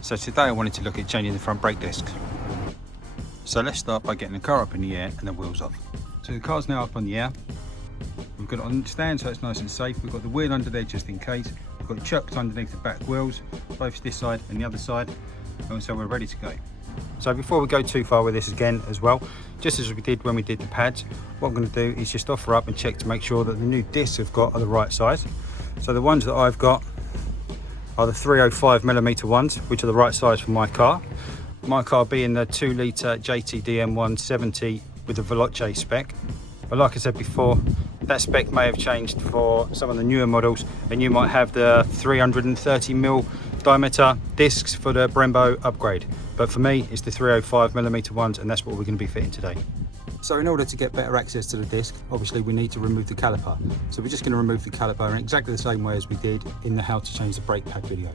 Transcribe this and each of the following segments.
So today I wanted to look at changing the front brake discs. So let's start by getting the car up in the air and the wheels off. So the car's now up on the air. We've got it on stand so it's nice and safe. We've got the wheel under there just in case. We've got chucks underneath the back wheels, both this side and the other side. And so we're ready to go. So before we go too far with this again as well, just as we did when we did the pads, what I'm going to do is just offer up and check to make sure that the new discs I've got are the right size. So the ones that I've got are the 305mm ones, which are the right size for my car. My car being the 2 litre JTDM 170 with the Veloce spec. But like I said before, that spec may have changed for some of the newer models, and you might have the 330mm diameter discs for the Brembo upgrade. But for me, it's the 305mm ones, and that's what we're going to be fitting today. So in order to get better access to the disc, obviously we need to remove the caliper. So we're just going to remove the caliper in exactly the same way as we did in the how to change the brake pad video.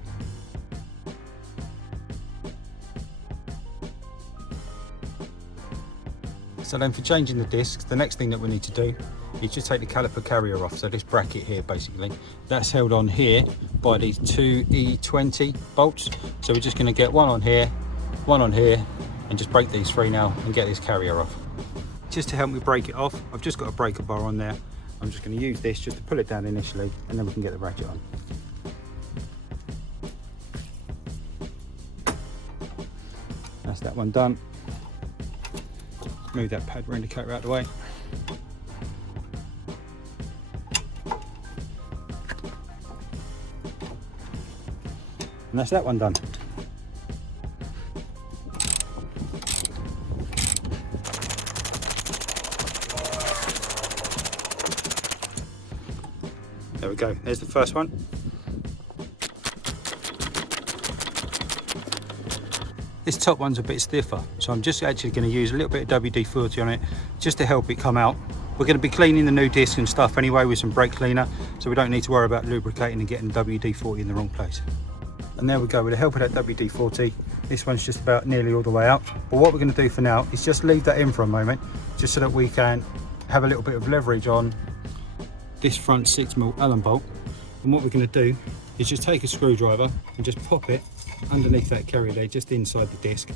So then for changing the discs, the next thing that we need to do is just take the Caliper Carrier off. So this bracket here, basically, that's held on here by these two E20 bolts. So we're just going to get one on here, and just break these three now and get this carrier off. Just to help me break it off, I've just got a breaker bar on there. I'm just going to use this just to pull it down initially, and then we can get the ratchet on. That's that one done. Move that pad indicator out of the way. And that's that one done. There we go, there's the first one. This top one's a bit stiffer, so I'm just actually going to use a little bit of WD-40 on it just to help it come out. We're going to be cleaning the new disc and stuff anyway with some brake cleaner, so we don't need to worry about lubricating and getting WD-40 in the wrong place. And there we go, with the help of that WD-40, this one's just about nearly all the way out. But what we're going to do for now is just leave that in for a moment, just so that we can have a little bit of leverage on this front 6mm Allen bolt. And what we're going to do is just take a screwdriver and just pop it underneath that carrier there, just inside the disc,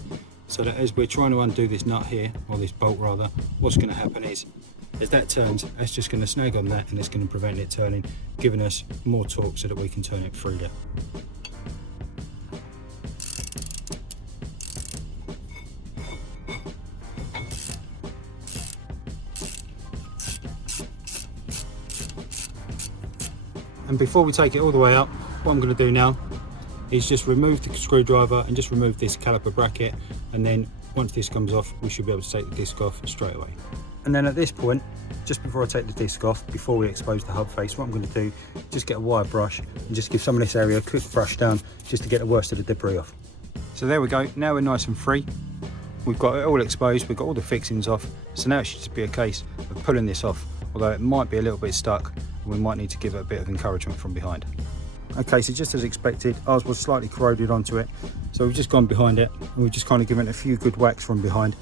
so that as we're trying to undo this nut here, or this bolt rather, what's going to happen is, as that turns, that's just going to snag on that, and it's going to prevent it turning, giving us more torque so that we can turn it freely. And before we take it all the way up, what I'm going to do now is just remove the screwdriver and just remove this caliper bracket, and then once this comes off, we should be able to take the disc off straight away. And then at this point, just before I take the disc off, before we expose the hub face, what I'm going to do is just get a wire brush and just give some of this area a quick brush down, just to get the worst of the debris off. So there we go, now we're nice and free. We've got it all exposed, we've got all the fixings off, so now it should just be a case of pulling this off, although it might be a little bit stuck, and we might need to give it a bit of encouragement from behind. Okay, so just as expected, ours was slightly corroded onto it, so we've just gone behind it and we've just kind of given it a few good whacks from behind.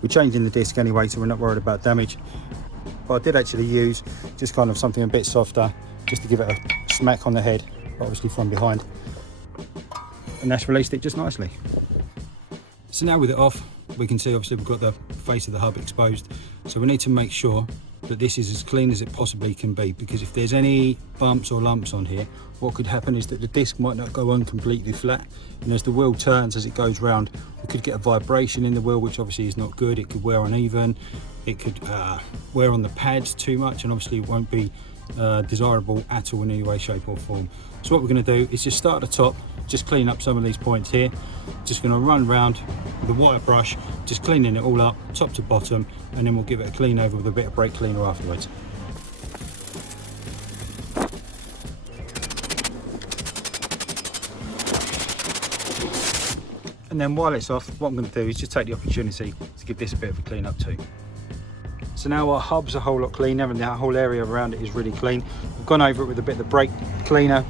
We're changing the disc anyway, so we're not worried about damage, but I did actually use just kind of something a bit softer just to give it a smack on the head, obviously from behind, and that's released it just nicely. So now with it off, we can see obviously we've got the face of the hub exposed, so we need to make sure that this is as clean as it possibly can be, because if there's any bumps or lumps on here, what could happen is that the disc might not go on completely flat, and as the wheel turns, as it goes round, we could get a vibration in the wheel, which obviously is not good. It could wear uneven, it could wear on the pads too much, and obviously it won't be desirable at all in any way, shape or form. So what we're going to do is just start at the top, just clean up some of these points here. Just going to run round with a wire brush, just cleaning it all up top to bottom, and then we'll give it a clean over with a bit of brake cleaner afterwards. And then while it's off, what I'm going to do is just take the opportunity to give this a bit of a clean up too. So now our hub's a whole lot cleaner, and the whole area around it is really clean. We've gone over it with a bit of the brake cleaner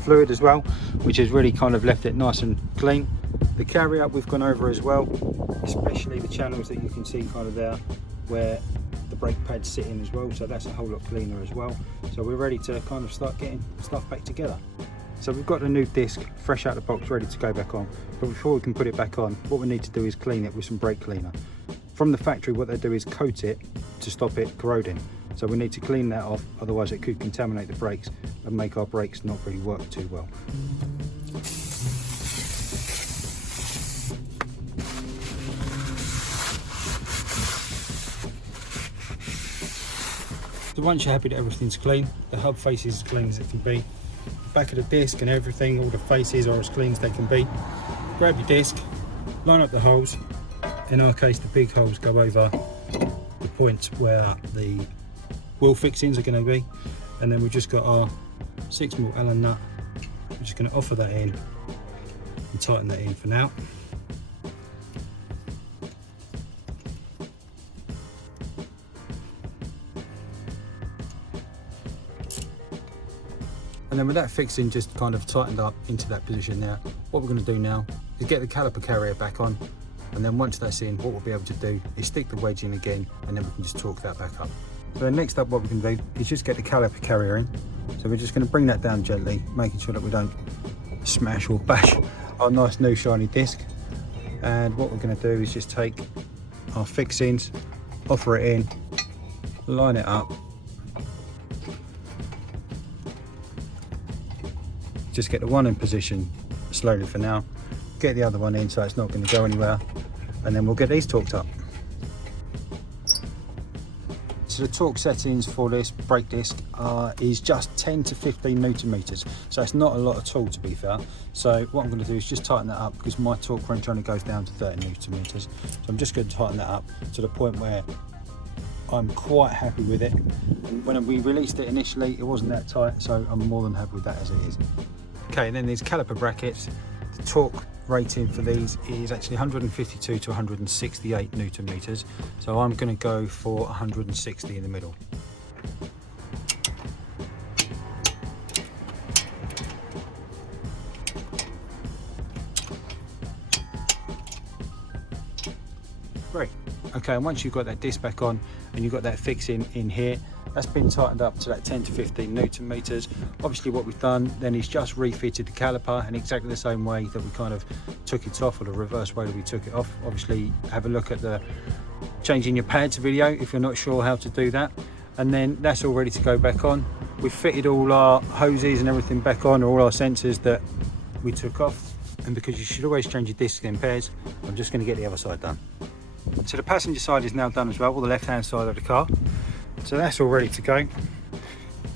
fluid as well, which has really kind of left it nice and clean. The carrier we've gone over as well, especially the channels that you can see kind of there where the brake pads sit in as well, so that's a whole lot cleaner as well. So we're ready to kind of start getting stuff back together. So we've got the new disc fresh out of the box, ready to go back on. But before we can put it back on, what we need to do is clean it with some brake cleaner. From the factory, what they do is coat it to stop it corroding. So we need to clean that off, otherwise it could contaminate the brakes and make our brakes not really work too well. So once you're happy that everything's clean, the hub face is as clean as it can be. The back of the disc and everything, all the faces are as clean as they can be. Grab your disc, line up the holes. In our case, the big holes go over the point where the wheel fixings are going to be. And then we've just got our 6mm Allen nut. We're just going to offer that in and tighten that in for now. And then with that fixing just kind of tightened up into that position there, what we're going to do now is get the caliper carrier back on, and then once that's in, what we'll be able to do is stick the wedge in again, and then we can just torque that back up. So then next up, what we can do is just get the caliper carrier in. So we're just going to bring that down gently, making sure that we don't smash or bash our nice new shiny disc. And what we're going to do is just take our fixings, offer it in, line it up. Just get the one in position slowly for now, get the other one in so it's not going to go anywhere, and then we'll get these torqued up. So the torque settings for this brake disc is just 10 to 15 Newton meters, so it's not a lot at all, to be fair. So what I'm going to do is just tighten that up, because my torque wrench only goes down to 30 Newton meters. So I'm just going to tighten that up to the point where I'm quite happy with it. When we released it initially, it wasn't that tight, so I'm more than happy with that as it is. Okay, and then these caliper brackets, the torque rating for these is actually 152 to 168 Newton meters. So I'm going to go for 160 in the middle. Great. Okay, and once you've got that disc back on and you've got that fixing in here, that's been tightened up to that 10 to 15 Newton meters. Obviously what we've done then is just refitted the caliper in exactly the same way that we kind of took it off, or the reverse way that we took it off. Obviously have a look at the changing your pads video if you're not sure how to do that. And then that's all ready to go back on. We've fitted all our hoses and everything back on, or all our sensors that we took off. And because you should always change your discs in pairs, I'm just going to get the other side done. So the passenger side is now done as well, or the left hand side of the car. So that's all ready to go.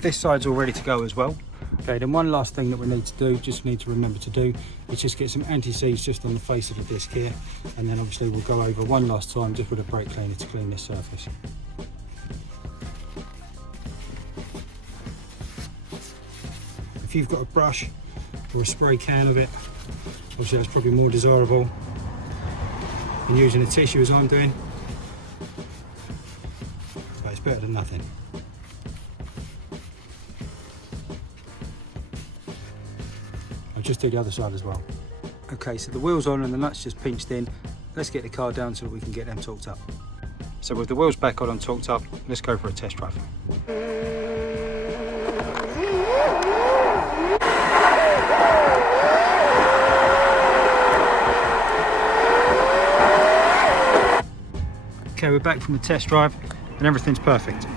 This side's all ready to go as well. Okay, then one last thing that we need to do, just need to remember to do, is just get some anti-seize just on the face of the disc here. And then obviously we'll go over one last time just with a brake cleaner to clean this surface. If you've got a brush or a spray can of it, obviously that's probably more desirable than using a tissue as I'm doing. But it's better than nothing. I'll just do the other side as well. Okay, so the wheel's on and the nuts just pinched in. Let's get the car down so that we can get them torqued up. So with the wheels back on and torqued up, let's go for a test drive. Okay, we're back from the test drive and everything's perfect.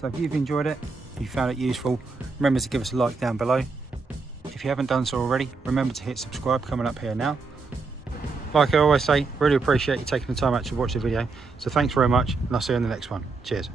So if you've enjoyed it, you found it useful, remember to give us a like down below. If you haven't done so already, remember to hit subscribe coming up here now. Like I always say, really appreciate you taking the time out to watch the video. So thanks very much, and I'll see you in the next one. Cheers.